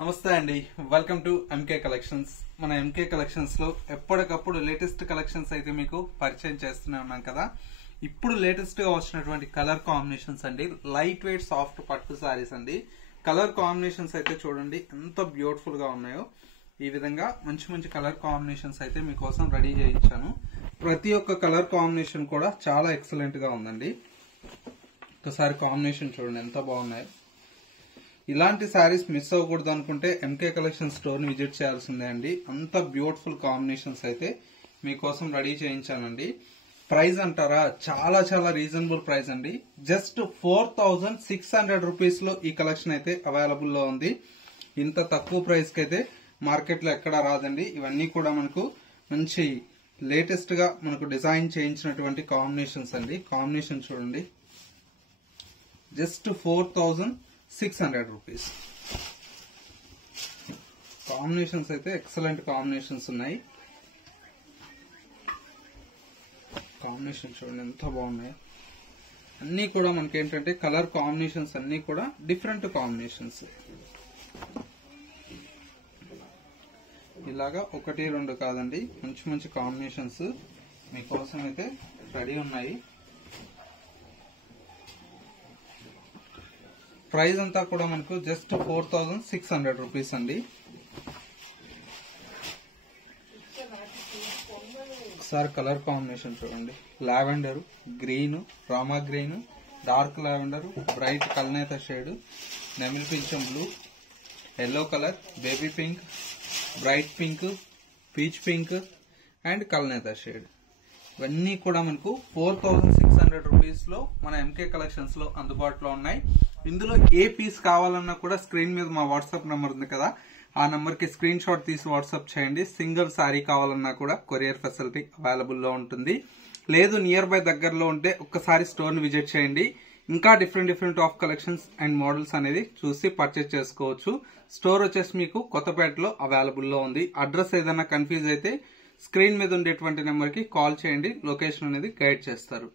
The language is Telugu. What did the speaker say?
నమస్తే అండి, వెల్కమ్ టు ఎంకే కలెక్షన్స్. మన ఎంకే కలెక్షన్స్ లో ఎప్పటికప్పుడు లేటెస్ట్ కలెక్షన్స్ అయితే మీకు పరిచయం చేస్తూనే ఉన్నాం కదా. ఇప్పుడు లేటెస్ట్ గా వచ్చినటువంటి కలర్ కాంబినేషన్స్ అండి, లైట్ వెయిట్ సాఫ్ట్ పట్టు సారీస్ అండి. కలర్ కాంబినేషన్స్ అయితే చూడండి ఎంత బ్యూటిఫుల్ గా ఉన్నాయో. ఈ విధంగా మంచి మంచి కలర్ కాంబినేషన్స్ అయితే మీకోసం రెడీ చేయించాను. ప్రతి ఒక్క కలర్ కాంబినేషన్ కూడా చాలా ఎక్సలెంట్ గా ఉందండి. ఒకసారి కాంబినేషన్ చూడండి ఎంత బాగున్నాయో. ఇలాంటి శారీస్ మిస్ అవ్వకూడదు అనుకుంటే ఎంకే కలెక్షన్ స్టోర్ ని విజిట్ చేయాల్సిందే అండి. అంత బ్యూటిఫుల్ కాంబినేషన్స్ అయితే మీకోసం రెడీ చేయించానండి. ప్రైస్ అంటారా, చాలా చాలా రీజనబుల్ ప్రైస్ అండి. జస్ట్ 4600 రూపీస్ లో ఈ కలెక్షన్ అయితే అవైలబుల్ లో ఉంది. ఇంత తక్కువ ప్రైస్ కి అయితే మార్కెట్ లో ఎక్కడా రాదండి. ఇవన్నీ కూడా మనకు మంచి లేటెస్ట్ గా మనకు డిజైన్ చేయించినటువంటి కాంబినేషన్స్ అండి. కాంబినేషన్ చూడండి, జస్ట్ 4600 రూపీస్. కాంబినేషన్స్ అయితే ఎక్సలెంట్ కాంబినేషన్స్ ఉన్నాయి. కాంబినేషన్ చూడండి ఎంత బాగున్నాయి. అన్ని కూడా మనకి ఏంటంటే కలర్ కాంబినేషన్స్ అన్ని కూడా డిఫరెంట్ కాంబినేషన్స్. ఇలాగా 1-2 కాదండి, మంచి మంచి కాంబినేషన్స్ మీకోసం అయితే రెడీ ఉన్నాయి. ప్రైస్ అంతా కూడా మనకు జస్ట్ 4600 రూపీస్ అండి. ఒకసారి కలర్ కాంబినేషన్ చూడండి, lavender green, Rama green, dark lavender, bright కల్నేత షేడ్, నెమిలి పింఛం blue, yellow colour, baby pink, bright pink, peach pink and కల్నేత షేడ్. ఇవన్నీ కూడా మనకు 4600 రూపీస్ లో మన ఎంకే కలెక్షన్స్ లో అందుబాటులో ఉన్నాయి. ఇందులో ఏ పీస్ కావాలన్నా కూడా స్క్రీన్ మీద మా వాట్సాప్ నెంబర్ ఉంది కదా, ఆ నెంబర్ కి స్క్రీన్ షాట్ తీసి వాట్సాప్ చేయండి. సింగిల్ శారీ కావాలన్నా కూడా కొరియర్ ఫెసిలిటీ అవైలబుల్ లో ఉంటుంది. లేదు నియర్ బై దగ్గరలో ఉంటే ఒక్కసారి స్టోర్ ని విజిట్ చేయండి. ఇంకా different of collections and models అనేది చూసి పర్చేస్ చేసుకోవచ్చు. స్టోర్ వచ్చేసి మీకు కొత్తపేటలో అవైలబుల్ లో ఉంది. అడ్రస్ ఏదైనా కన్ఫ్యూజ్ అయితే స్క్రీన్ మీద ఉండేటువంటి నెంబర్ కి కాల్ చేయండి, లొకేషన్ అనేది గైడ్ చేస్తారు.